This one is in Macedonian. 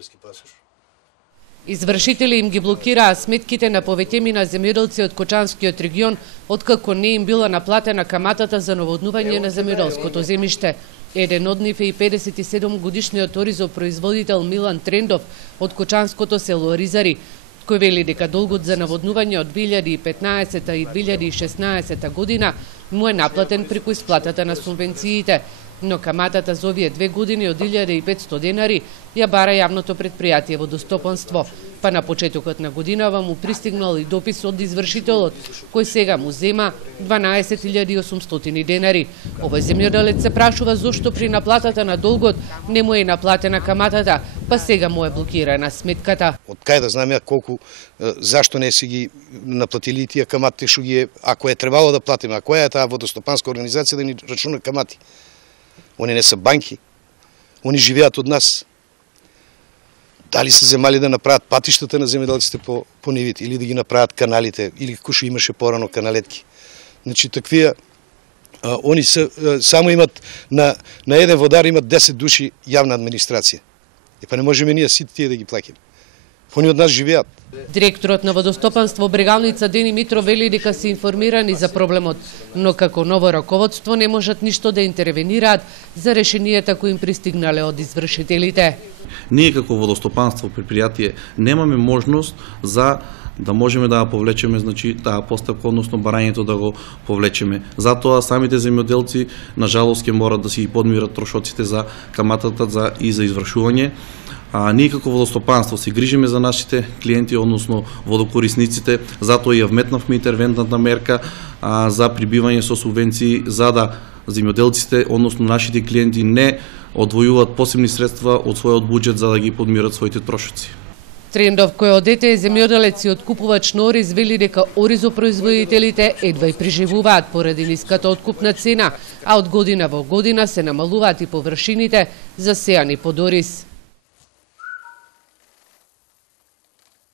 бугарски пасош. Извршители им ги блокираа сметките на повеќемина земјоделци од Кочанскиот регион, откако не им била наплатена каматата за наводнување на земјоделското земјиште. Еден од нив е и 57 годишниот оризопроизводител Милан Трендов од Кочанското село Ризари, кој вели дека долгот за наводнување од 2015 и 2016 година му е наплатен преку исплатата на субвенциите, но каматата за овие 2 години од 1500 денари ја бара јавното претпријатие Водостопанство, па на почетокот на годинава му пристигнал и допис од извршителот, кој сега му зема 12.800 денари. Овој земјоделец се прашува зошто при наплатата на долгот не му е наплатена каматата, па сега му е блокирана сметката. Од кај да знам ја колку, зашто не си ги наплатили тие камати што ги е, ако е требало да платиме, а која е таа водостопанска организација да ни рачуна камати? Они не се банки, они живеат од нас. Дали се земали да направат патиштата на земјоделците по нивите, или да ги направат каналите, или како што имаше порано каналетки. Значи, таквија, они само имат, на еден водар имат 10 души јавна администрација. И па не можеме ние сите тие да ги плаќаме. Они од нас живеат. Директорот на Водостопанство Брегалница Дени Митров вели дека се информирани за проблемот, но како ново раководство не можат ништо да интервенираат за решенијата кои им пристигнале од извршителите. Ние како водостопанство предпријатие немаме можност за да можеме да ја повлечеме, значи таа постапка, односно барањето да го повлечеме. Затоа самите земјоделци на жалост ќе морат да си подмират трошоците за каматата и за извршување. Ние како водостопанство се грижиме за нашите клиенти, односно водокорисниците, затоа ја вметнавме интервентната мерка за прибивање со субвенции, за да земјоделците, односно нашите клиенти не одвојуваат посебни средства од својот буџет за да ги подмират своите трошоци. Трендов, кој од дете е земјоделец и откупувач на ориз, вели дека оризопроизводителите едва и преживуваат поради ниската откупна цена, а од година во година се намалуваат и површините засеани под ориз.